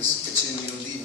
kecil melodi.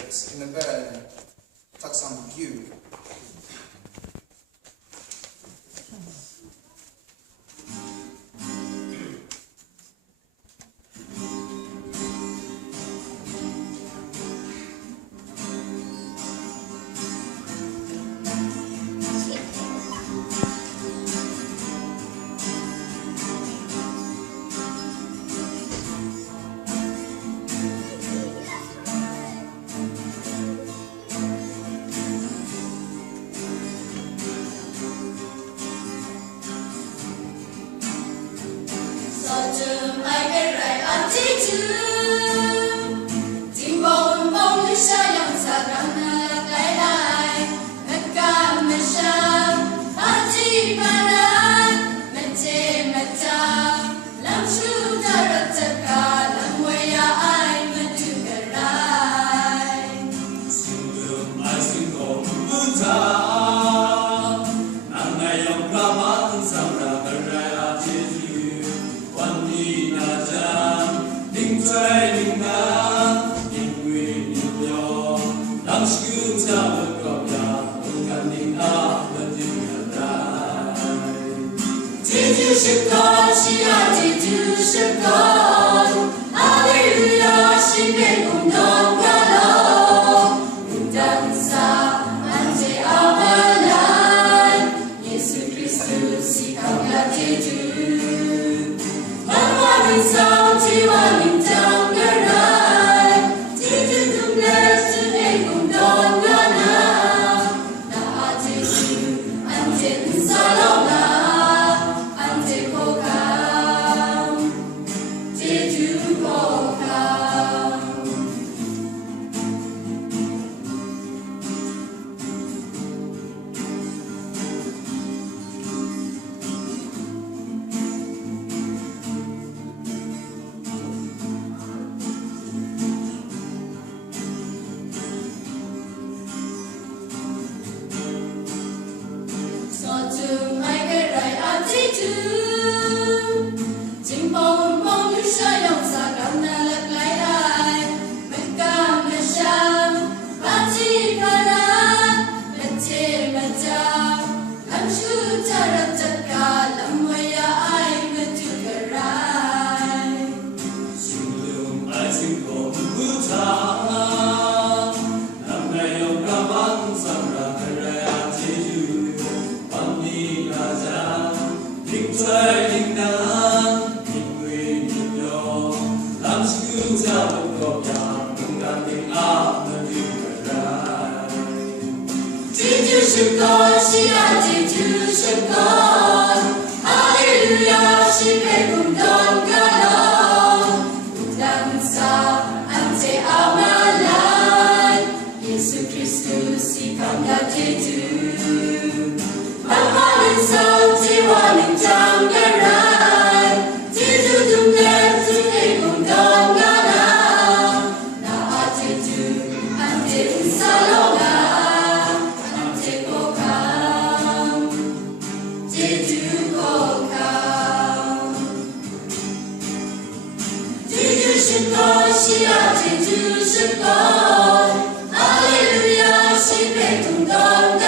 Det innebär tacksam Gud. Shakawn, Hta Shakawn, Hallelujah, Shine Kundong Galo, Undang sa ante awalan, Yesus Kristus sikap Hta. lên sao chỉ hoa mình chẳng ngờ rai chỉ chữ tung lên chữ em cùng đón ngã nào đã chỉ chữ anh trên xa lâu là anh chỉ cố gắng chỉ chữ cố gắng so chừng ai cái rải anh chỉ chữ chim bông bông như sa dòng sa cảm na lật lại ai mẹ cam mẹ sang ba chi ca ra mẹ chê mẹ cha anh chú cha ra chặt cả lâm mây ai mẹ chú cả rai Sinh lượng ai sinh khổ hữu cha năm nay ông ca văn sang ra cái rai an chế dư văn đi là cha định chơi định đàn định người định nhau làm sự cứu cha một cọc nhà cùng đàn định áp nên đi cả rai chỉ chữ sự con chỉ ai chỉ chữ sự con Hallelujah chỉ về cùng đón cả lòng đằng xa anh sẽ áo mà lại Giêsu Christus chỉ cảm đã chế chữ băng hoa lên sao chỉ hoa mình chẳng ngờ rai chỉ chữ tung lên chữ em cùng đón ngã nào đã chế chữ anh trên xa lâu là anh chỉ cố gắng chỉ chữ cố gắng chỉ chữ sự con chỉ ai chỉ chữ sự con Hallelujah chỉ về cùng đón